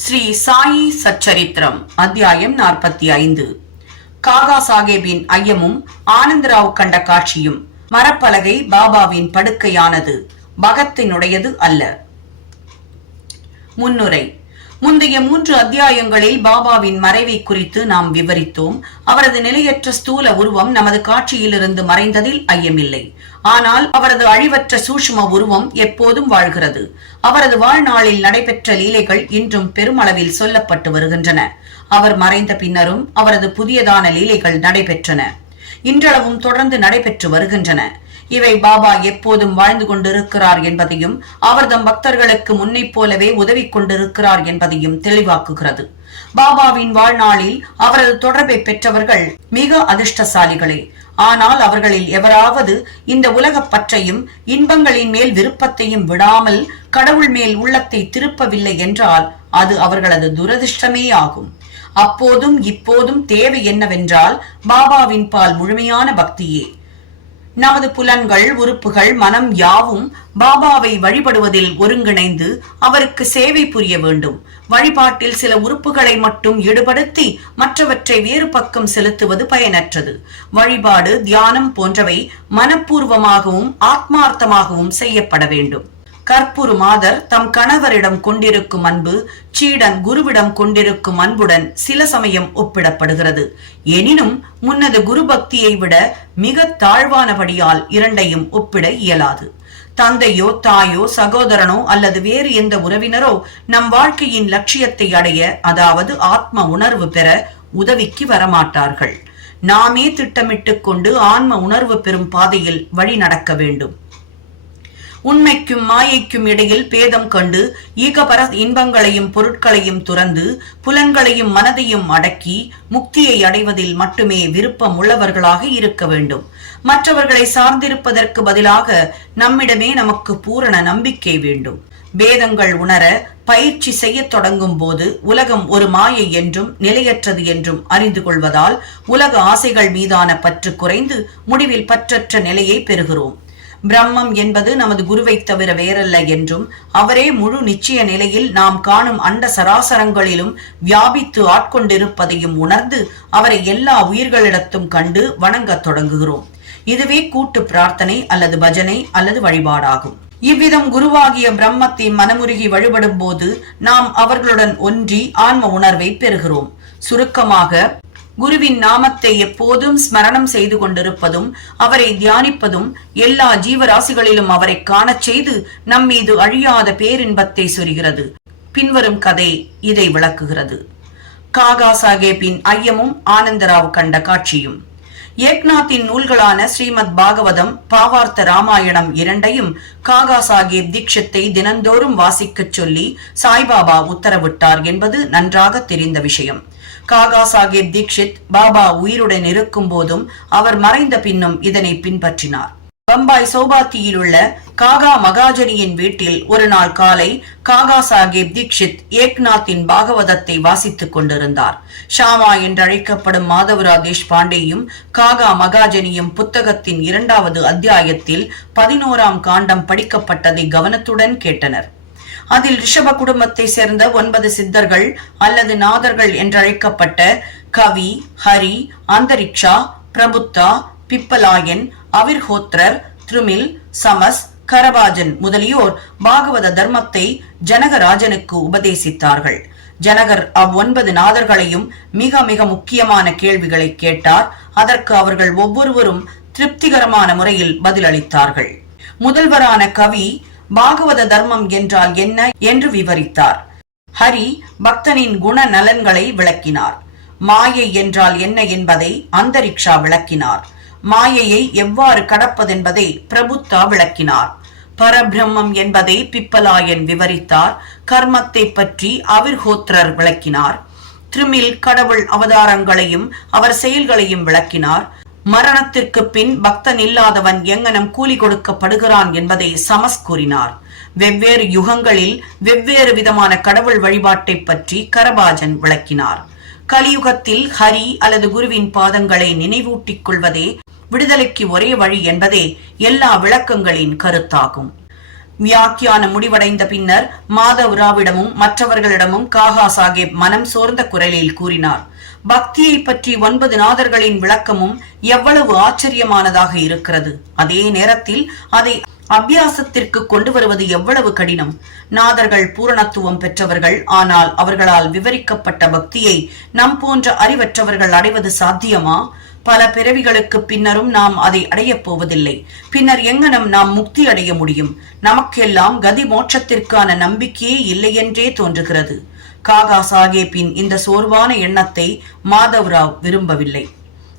ஸ்ரீ சாயி சச்சரித்திரம் அத்தியாயம் நாற்பத்தி ஐந்து. காகா சாஹேபின் ஐயமும் ஆனந்தராவ் கண்ட காட்சியும் மரப்பலகை பாபாவின் படுக்கையானது பகத்தினுடையது அல்ல. முன்னுரை முந்தைய மூன்று அத்தியாயங்களில் பாபாவின் மறைவை குறித்து நாம் விவரித்தோம். அவரது நிலையற்ற ஸ்தூல உருவம் நமது காட்சியிலிருந்து மறைந்ததில் ஐயமில்லை. ஆனால் அவரது அழிவற்ற சூஷ்ம உருவம் எப்போதும் வாழ்கிறது. அவரது வாழ்நாளில் நடைபெற்ற லீலைகள் இன்றும் பெருமளவில் சொல்லப்பட்டு வருகின்றன. அவர் மறைந்த பின்னரும் அவரது புதியதான லீலைகள் நடைபெற்றன. இன்றளவும் தொடர்ந்து நடைபெற்று வருகின்றன. இவை பாபா எப்போதும் வாழ்ந்து கொண்டிருக்கிறார் என்பதையும் அவர்தம் பக்தர்களுக்கு முன்னைப் போலவே உதவி கொண்டிருக்கிறார் என்பதையும் தெளிவாக்குகிறது. பாபாவின் வாழ்நாளில் அவரது தொடர்பை பெற்றவர்கள் மிக அதிர்ஷ்டசாலிகளே. ஆனால் அவர்களில் எவராவது இந்த உலகப் பற்றையும் இன்பங்களின் மேல் விருப்பத்தையும் விடாமல் கடவுள் மேல் உள்ளத்தை திருப்பவில்லை என்றால் அது அவர்களது துரதிர்ஷ்டமே ஆகும். அப்போதும் இப்போதும் தேவை என்னவென்றால் பாபாவின் பால் முழுமையான பக்தியே. நமது புலன்கள் உறுப்புகள் மனம் யாவும் பாபாவை வழிபடுவதில் ஒருங்கிணைந்து அவருக்கு சேவை புரிய வேண்டும். வழிபாட்டில் சில உறுப்புகளை மட்டும் ஈடுபடுத்தி மற்றவற்றை வேறு பக்கம் செலுத்துவது பயனற்றது. வழிபாடு தியானம் போன்றவை மனப்பூர்வமாகவும் ஆத்மார்த்தமாகவும் செய்யப்பட வேண்டும். கற்புரு மாதர் தம் கணவரிடம் கொண்டிருக்கும் அன்பு சீடன் குருவிடம் கொண்டிருக்கும் அன்புடன் சில சமயம் ஒப்பிடப்படுகிறது. எனினும் முன்னது குரு பக்தியை விட மிக தாழ்வானபடியால் இரண்டையும் ஒப்பிட இயலாது. தந்தையோ தாயோ சகோதரனோ அல்லது வேறு எந்த உறவினரோ நம் வாழ்க்கையின் லட்சியத்தை அடைய அதாவது ஆத்ம உணர்வு பெற உதவிக்கு வரமாட்டார்கள். நாமே திட்டமிட்டுக் கொண்டு ஆன்ம உணர்வு பெறும் பாதையில் வழி நடக்க வேண்டும். உண்மைக்கும் மாயைக்கும் இடையில் பேதம் கண்டு ஈகபர இன்பங்களையும் பொருட்களையும் துறந்து புலன்களையும் மனதையும் அடக்கி முக்தியை அடைவதில் மட்டுமே விருப்பம் உள்ளவர்களாக இருக்க வேண்டும். மற்றவர்களை சார்ந்திருப்பதற்கு பதிலாக நம்மிடமே நமக்கு பூரண நம்பிக்கை வேண்டும். பேதங்கள் உணர பயிற்சி செய்யத் தொடங்கும் போது உலகம் ஒரு மாயை என்றும் நிலையற்றது என்றும் அறிந்து கொள்வதால் உலக ஆசைகள் மீதான பற்று குறைந்து முடிவில் பற்றற்ற நிலையை பெறுகிறோம். பிரம்மம் என்பது நமது குருவை தவிர வேறல்ல என்றும் அவரே முழு நிச்சய நிலையில் நாம் காணும் அண்ட சராசரங்களிலும் வியாபித்து ஆட்கொண்டிருப்பதையும் உணர்ந்து அவரை எல்லா உயிர்களிடத்தும் கண்டு வணங்கத் தொடங்குகிறோம். இதுவே கூட்டு பிரார்த்தனை அல்லது பஜனை அல்லது வழிபாடாகும். இவ்விதம் குருவாகிய பிரம்மத்தை மனமுருகி வழிபடும் போது நாம் அவர்களுடன் ஒன்றி ஆன்ம உணர்வை பெறுகிறோம். சுருக்கமாக குருவின் நாமத்தை எப்போதும் ஸ்மரணம் செய்து கொண்டிருப்பதும் அவரை தியானிப்பதும் எல்லா ஜீவராசிகளிலும் அவரை காணச் செய்து நம்மீது அழியாத பேரின்பத்தை சொரிகிறது. பின்வரும் கதை இதை விளக்குகிறது. காகா சாஹேப்பின் ஐயமும் ஆனந்தராவ் கண்ட காட்சியும். ஏக்நாத்தின் நூல்களான ஸ்ரீமத் பாகவதம் பாவார்த்த ராமாயணம் இரண்டையும் காகா சாஹேப் தீட்சத்தை தினந்தோறும் வாசிக்கச் சொல்லி சாய்பாபா உத்தரவிட்டார் என்பது நன்றாக தெரிந்த விஷயம். காகா சாஹேப் தீக்ஷித் பாபா உயிருடன் இருக்கும் போதும் அவர் மறைந்த பின்னும் இதனை பின்பற்றினார். பம்பாய் சௌபாத்தியில் உள்ள காகா மகாஜனியின் வீட்டில் ஒரு நாள் காலை காகா சாஹேப் தீக்ஷித் ஏக்நாத்தின் பாகவதத்தை வாசித்துக் கொண்டிருந்தார். ஷாமா என்றழைக்கப்படும் மாதவரா தேஷ்பாண்டேயும் காகா மகாஜனியும் புத்தகத்தின் இரண்டாவது அத்தியாயத்தில் பதினோராம் காண்டம் படிக்கப்பட்டதை கவனத்துடன் கேட்டனர். அதில் ரிஷப குடும்பத்தை சேர்ந்த ஒன்பது சித்தர்கள் அல்லது நாதர்கள் என்றழைக்கப்பட்ட கவி ஹரி அந்தரிக்ஷா பிரபுத்தா பிப்பலாயன் அவிர்ஹோத்ரர் திருமில் சமஸ் கரபாஜன் முதலியோர் பாகவத தர்மத்தை ஜனகராஜனுக்கு உபதேசித்தார்கள். ஜனகர் அவ்வொன்பது நாதர்களையும் மிக மிக முக்கியமான கேள்விகளை கேட்டார். அதற்கு அவர்கள் ஒவ்வொருவரும் திருப்திகரமான முறையில் பதிலளித்தார்கள். முதல்வரான கவி பாகவத தர்மம் என்றால் என்ன என்று விவரித்தார். ஹரி பக்தனின் குண நலன்களை விளக்கினார். மாயை என்றால் என்ன என்பதை அந்தரிக்ஷா விளக்கினார். மாயையை எவ்வாறு கடப்பதென்பதை பிரபுத்தா விளக்கினார். பரபிரம்மம் என்பதை பிப்பலாயன் விவரித்தார். கர்மத்தை பற்றி அவிர்ஹோத்ரர் விளக்கினார். திருமில் கடவுள் அவதாரங்களையும் அவர் செயல்களையும் விளக்கினார். மரணத்திற்கு பின் பக்தன் இல்லாதவன் எங்கனம் கூலி கொடுக்கப்படுகிறான் என்பதை சமஸ் கூறினார். வெவ்வேறு யுகங்களில் வெவ்வேறு விதமான கடவுள் வழிபாட்டை பற்றி கரபாஜன் விளக்கினார். கலியுகத்தில் ஹரி அல்லது குருவின் பாதங்களை நினைவூட்டிக் கொள்வதே விடுதலைக்கு ஒரே வழி என்பதே எல்லா விளக்கங்களின் கருத்தாகும். வியாக்கியானம் முடிவடைந்த பின்னர் மாதவராவிடமும் மற்றவர்களிடமும் காகா சாஹேப் மனம் சோர்ந்த குரலில் கூறினார். பக்தியை பற்றி ஒன்பது நாதர்களின் விளக்கமும் எவ்வளவு ஆச்சரியமானதாக இருக்கிறது. அதே நேரத்தில் அதை அபியாசத்திற்கு கொண்டு வருவது எவ்வளவு கடினம்? நாதர்கள் பூரணத்துவம் பெற்றவர்கள் ஆனால் அவர்களால் விவரிக்கப்பட்ட பக்தியை நம் போன்ற அறிவற்றவர்கள் அடைவது சாத்தியமா? பல பிறவிகளுக்கு பின்னரும் நாம் அதை அடையப் போவதில்லை. பின்னர் எங்கனம் நாம் முக்தி அடைய முடியும்? நமக்கெல்லாம் கதி மோட்சத்திற்கான நம்பிக்கையே இல்லையென்றே தோன்றுகிறது. காகா சாகேப்பின் இந்த சோர்வான எண்ணத்தை மாதவ்ராவ் விரும்பவில்லை.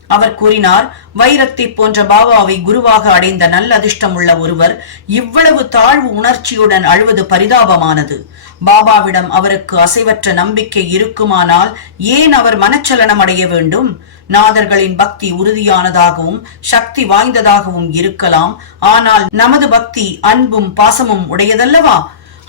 அவர் கூறினார் வைரத்தை போன்ற பாபாவை குருவாக அடைந்த நல்ல அதிர்ஷ்டம் உள்ள ஒருவர் இவ்வளவு தாழ்வு உணர்ச்சியுடன் அழுவது பரிதாபமானது. பாபாவிடம் அவருக்கு அசைவற்ற நம்பிக்கை இருக்குமானால் ஏன் அவர் மனச்சலனம் அடைய வேண்டும்? நாதர்களின் பக்தி உறுதியானதாகவும் சக்தி வாய்ந்ததாகவும் இருக்கலாம். ஆனால் நமது பக்தி அன்பும் பாசமும் உடையதல்லவா?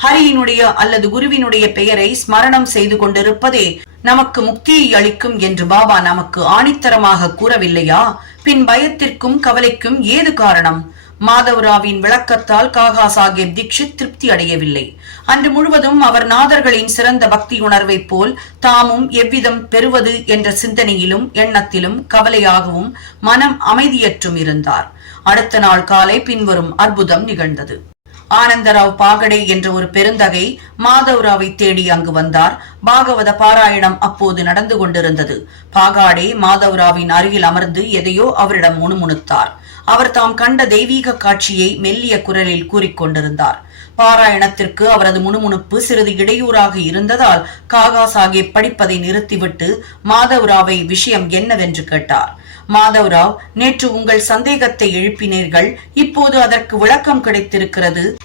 ஹரியினுடைய அல்லது குருவினுடைய பெயரை ஸ்மரணம் செய்து கொண்டிருப்பதே நமக்கு முக்தியை அளிக்கும் என்று பாபா நமக்கு ஆணித்தரமாக கூறவில்லையா? பின் பயத்திற்கும் கவலைக்கும் ஏது காரணம்? மாதவராவின் விளக்கத்தால் காகா சாஹேப் தீக்ஷித் திருப்தி அடையவில்லை. அன்று முழுவதும் அவர் நாதர்களின் சிறந்த பக்தி உணர்வைப் போல் தாமும் எவ்விதம் பெறுவது என்ற சிந்தனையிலும் எண்ணத்திலும் கவலையாகவும் மனம் அமைதியற்றும் இருந்தார். அடுத்த நாள் காலை பின்வரும் அற்புதம் நிகழ்ந்தது. ஆனந்தராவ் பாகடே என்ற ஒரு பெருந்தகை மாதவராவை தேடி அங்கு வந்தார். பாகவத பாராயணம் அப்போது நடந்து கொண்டிருந்தது. பாகாடே மாதவராவின் அருகில் அமர்ந்து எதையோ அவரிடம் முணுமுணுத்தார். அவர் தாம் கண்ட தெய்வீக காட்சியை மெல்லிய குரலில் கூறிக்கொண்டிருந்தார். பாராயணத்திற்கு அவரது முணுமுணுப்பு சிறிது இடையூறாக இருந்ததால் காகா சாஹேப் படிப்பதை நிறுத்திவிட்டு மாதவராவை விஷயம் என்னவென்று கேட்டார். மாதவராவ் நேற்று உங்கள் சந்தேகத்தை எழுப்பினீர்கள். இப்போது அதற்கு விளக்கம் கிடைத்திருக்கிறது.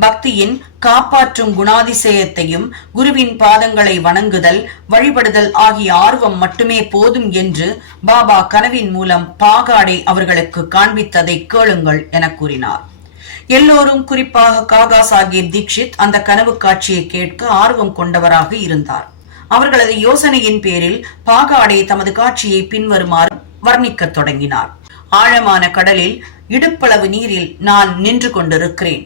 பக்தியின் காப்பாற்றும் குணாதிசயத்தையும் குருவின் பாதங்களை வணங்குதல் வழிபடுதல் ஆகிய ஆர்வம் மட்டுமே போதும் என்று பாபா கனவின் மூலம் பாகாடை அவர்களுக்கு காண்பித்ததை கேளுங்கள் என கூறினார். எல்லோரும் குறிப்பாக காகா சாஹேப் தீக்ஷித் அந்த கனவு காட்சியை கேட்க ஆர்வம் கொண்டவராக இருந்தார். அவர்களது யோசனையின் பேரில் பாகாடே தமது காட்சியை பின்வருமாறு வர்ணிக்கத் தொடங்கினார் ஆழமான கடலில் இடுப்பளவு நீரில் நான் நின்று கொண்டிருக்கிறேன்.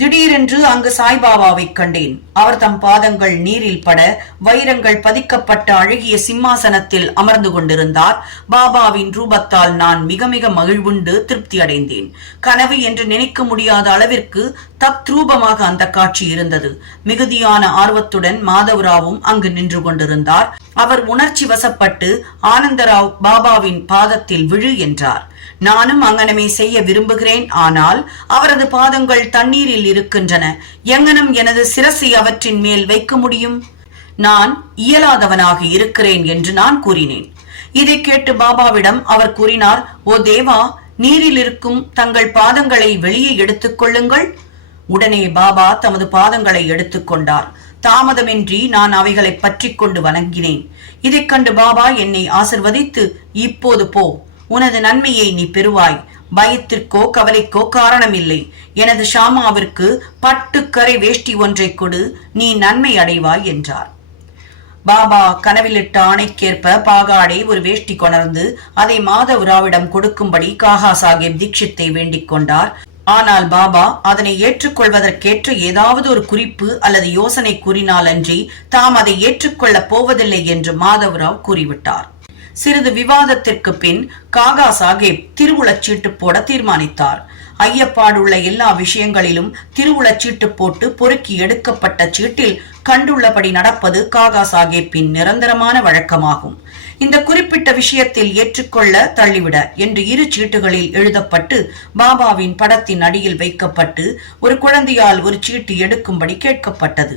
திடீரென்று அங்கு சாய்பாபாவை கண்டேன். அவர் தம் பாதங்கள் நீரில் பட வைரங்கள் பதிக்கப்பட்ட அழகிய சிம்மாசனத்தில் அமர்ந்து கொண்டிருந்தார். பாபாவின் ரூபத்தால் நான் மிக மிக மகிழ்வுண்டு திருப்தி அடைந்தேன். கனவு என்று நினைக்க முடியாத அளவிற்கு தத்ரூபமாக அந்த காட்சி இருந்தது. மிகுதியான ஆர்வத்துடன் மாதவராவும் அங்கு நின்று கொண்டிருந்தார். அவர் உணர்ச்சி வசப்பட்டு ஆனந்தராவ் பாபாவின் பாதத்தில் விழு என்றார். நானும் அங்கனமே செய்ய விரும்புகிறேன். ஆனால் அவரது பாதங்கள் தண்ணீரில் இருக்கின்றன. எங்கனம் எனது சிரசை அவற்றின் மேல் வைக்க முடியும்? நான் இயலாதவனாக இருக்கிறேன் என்று நான் கூறினேன். இதை கேட்டு பாபாவிடம் அவர் கூறினார் ஓ தேவா நீரில் இருக்கும் தங்கள் பாதங்களை வெளியே எடுத்துக் கொள்ளுங்கள். உடனே பாபா தமது பாதங்களை எடுத்துக்கொண்டார் தாமதமின்றி நான் அவைகளை பற்றி கொண்டு வணங்கினேன். இதைக் கண்டு பாபா என்னை ஆசிர்வதித்து இப்போது போ உனது நன்மையை நீ பெறுவாய். பயத்திற்கோ கவலைக்கோ காரணமில்லை. எனது ஷாமாவிற்கு பட்டுக்கரை வேஷ்டி ஒன்றை கொடு நீ நன்மை அடைவாய் என்றார். பாபா கனவிலிட்ட ஆணைக்கேற்ப பாகாடை ஒரு வேஷ்டி கொணர்ந்து அதை மாதவராவிடம் கொடுக்கும்படி காகா சாஹேப் தீட்சித்தை வேண்டிக் கொண்டார். ஆனால் பாபா அதனை ஏற்றுக்கொள்வதற்கேற்ற ஏதாவது ஒரு குறிப்பு அல்லது யோசனை கூறினாலன்றி தாம் அதை ஏற்றுக்கொள்ளப் போவதில்லை என்று மாதவராவ் கூறிவிட்டார். சிறிது விவாதத்திற்கு பின் காகா சாஹேப் திருவுளச்சீட்டு போட தீர்மானித்தார். ஐயப்பாடுள்ள எல்லா விஷயங்களிலும் திருவுளச்சீட்டு போட்டு பொறுக்கி எடுக்கப்பட்ட சீட்டில் கண்டுள்ளபடி நடப்பது காகா சாஹேப்பின் நிரந்தரமான வழக்கமாகும். இந்த குறிப்பிட்ட விஷயத்தில் ஏற்றுக்கொள்ள தள்ளிவிட என்று இரு சீட்டுகளில் எழுதப்பட்டு பாபாவின் படத்தின் அடியில் வைக்கப்பட்டு ஒரு குழந்தையால் ஒரு சீட்டு எடுக்கும்படி கேட்கப்பட்டது.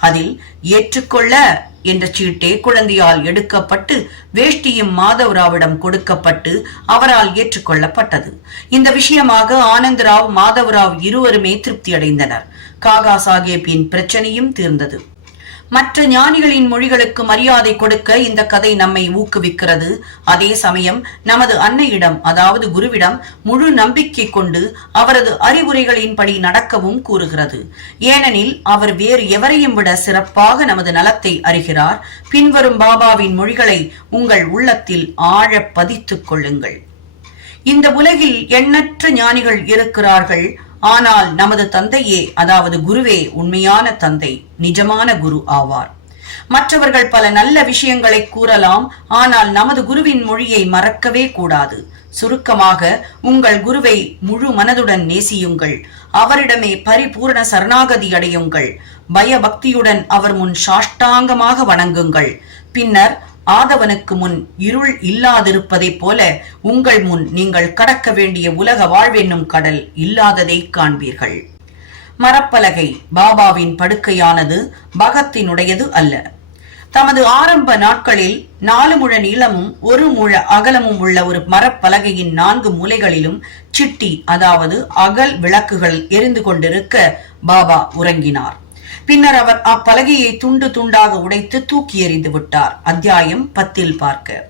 அதில் ஏற்றுக்கொள்ள என்ற சீட்டே குழந்தையால் எடுக்கப்பட்டு வேஷ்டியும் மாதவராவிடம் கொடுக்கப்பட்டு அவரால் ஏற்றுக்கொள்ளப்பட்டது. இந்த விஷயமாக ஆனந்தராவ் மாதவராவ் இருவருமே திருப்தி அடைந்தனர் காகா சாஹேப்பின் பிரச்சனையும் தீர்ந்தது. மற்ற ஞானிகளின் மொழிகளுக்கு மரியாதை கொடுக்க இந்த கதை நம்மை ஊக்குவிக்கிறது. அதே சமயம் நமது அன்னையிடம் அதாவது குருவிடம் முழு நம்பிக்கை கொண்டு அவரது அறிவுரைகளின்படி நடக்கவும் கூறுகிறது. ஏனெனில் அவர் வேறு எவரையும் விட சிறப்பாக நமது நலத்தை அறிகிறார். பின்வரும் பாபாவின் மொழிகளை உங்கள் உள்ளத்தில் ஆழ பதித்துக் கொள்ளுங்கள். இந்த உலகில் எண்ணற்ற ஞானிகள் இருக்கிறார்கள். ஆனால் நமது தந்தையே அதாவது குருவே உண்மையான தந்தை நிஜமான குரு ஆவார். மற்றவர்கள் பல நல்ல விஷயங்களை கூறலாம் ஆனால் நமது குருவின் மொழியை மறக்கவே கூடாது. சுருக்கமாக உங்கள் குருவை முழு மனதுடன் நேசியுங்கள் அவரிடமே பரிபூர்ண சரணாகதி அடையுங்கள் பயபக்தியுடன் அவர் முன் சாஷ்டாங்கமாக வணங்குங்கள். பின்னர் ஆதவனுக்கு முன் இருள் இல்லாதிருப்பதைப் போல உங்கள் முன் நீங்கள் கடக்க வேண்டிய உலக வாழ்வென்னும் கடல் இல்லாததை காண்பீர்கள். மரப்பலகை பாபாவின் படுக்கையானது பகத்தினுடையது அல்ல. தமது ஆரம்ப நாட்களில் நாலு முழ நீளமும் ஒரு முழ அகலமும் உள்ள ஒரு மரப்பலகையின் நான்கு மூலைகளிலும் சிட்டி அதாவது அகல் விளக்குகள் எரிந்து கொண்டிருக்க பாபா உறங்கினார். பின்னர் அவர் அப்பலகையை துண்டு துண்டாக உடைத்து தூக்கி எறிந்து விட்டார். அத்தியாயம் பத்தில் பார்க்க.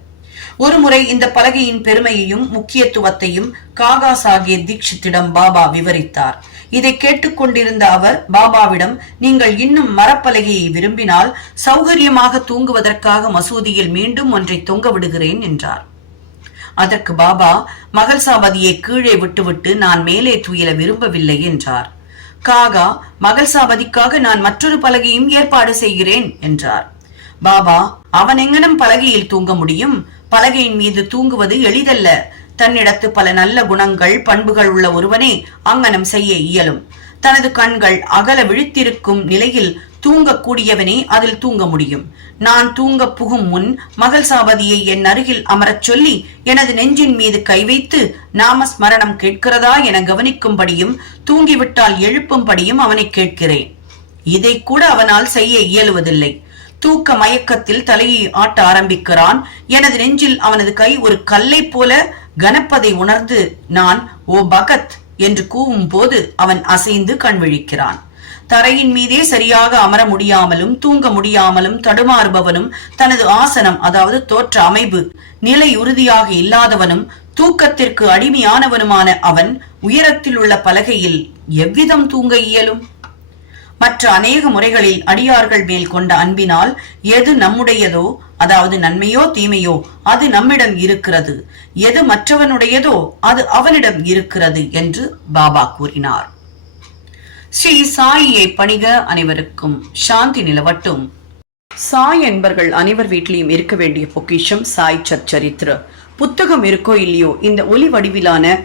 ஒருமுறை இந்த பலகையின் பெருமையையும் முக்கியத்துவத்தையும் காகா சாகே தீட்சித்திடம் பாபா விவரித்தார். இதை கேட்டுக்கொண்டிருந்த அவர் பாபாவிடம் நீங்கள் இன்னும் மரப்பலகையை விரும்பினால் சௌகரியமாக தூங்குவதற்காக மசூதியில் மீண்டும் ஒன்றை தொங்க விடுகிறேன் என்றார். அதற்கு பாபா மகள் சாபதியை கீழே விட்டுவிட்டு நான் மேலே துயில விரும்பவில்லை என்றார். காகா மகள் சாபதிக்காக நான் மற்றொரு பலகையும் ஏற்பாடு செய்கிறேன் என்றார். பாபா அவன் எங்கனம் பலகையில் தூங்க முடியும்? பலகையின் மீது தூங்குவது எளிதல்ல. தன்னிடத்து பல நல்ல குணங்கள் பண்புகள் உள்ள ஒருவனே அங்கனம் செய்ய இயலும். தனது கண்கள் அகல விழித்திருக்கும் நிலையில் தூங்கக்கூடியவனே அதில் தூங்க முடியும். நான் தூங்க புகும் முன் மகள் சாபதியை என் அருகில் அமரச் சொல்லி எனது நெஞ்சின் மீது கை வைத்து நாமஸ்மரணம் கேட்கிறதா? என கவனிக்கும்படியும் தூங்கிவிட்டால் எழுப்பும்படியும் அவனை கேட்கிறேன். இதை கூட அவனால் செய்ய இயலுவதில்லை. தூக்க மயக்கத்தில் தலையை ஆட்ட ஆரம்பிக்கிறான். எனது நெஞ்சில் அவனது கை ஒரு கல்லை போல கனப்பதை உணர்ந்து நான் ஓ பகத்! என்று கூவும் போது அவன் அசைந்து கண் விழிக்கிறான். தரையின் மீதே சரியாக அமர முடியாமலும் தூங்க முடியாமலும் தடுமாறுபவனும் தனது ஆசனம் அதாவது தோற்ற அமைப்பு நிலை உறுதியாக இல்லாதவனும் தூக்கத்திற்கு அடிமையானவனுமான அவன் உயரத்தில் உள்ள பலகையில் எவ்விதம் தூங்க இயலும்? மற்ற அநேக முறைகளில் அடியார்கள் மேல் கொண்ட அன்பினால் எது நம்முடையதோ அதாவது நன்மையோ தீமையோ அது நம்மிடம் இருக்கிறது. எது மற்றவனுடையதோ அது அவனிடம் இருக்கிறது என்று பாபா கூறினார். ஸ்ரீ சாயியை பணிக அனைவருக்கும் சாந்தி நிலவட்டும். சாய் என்பர்கள் அனைவர் வீட்டிலையும் இருக்க வேண்டிய பொக்கிஷம் சாய் சச்சரித்திர. புத்தகம் இருக்கோ இல்லையோ இந்த ஒலி வடிவிலான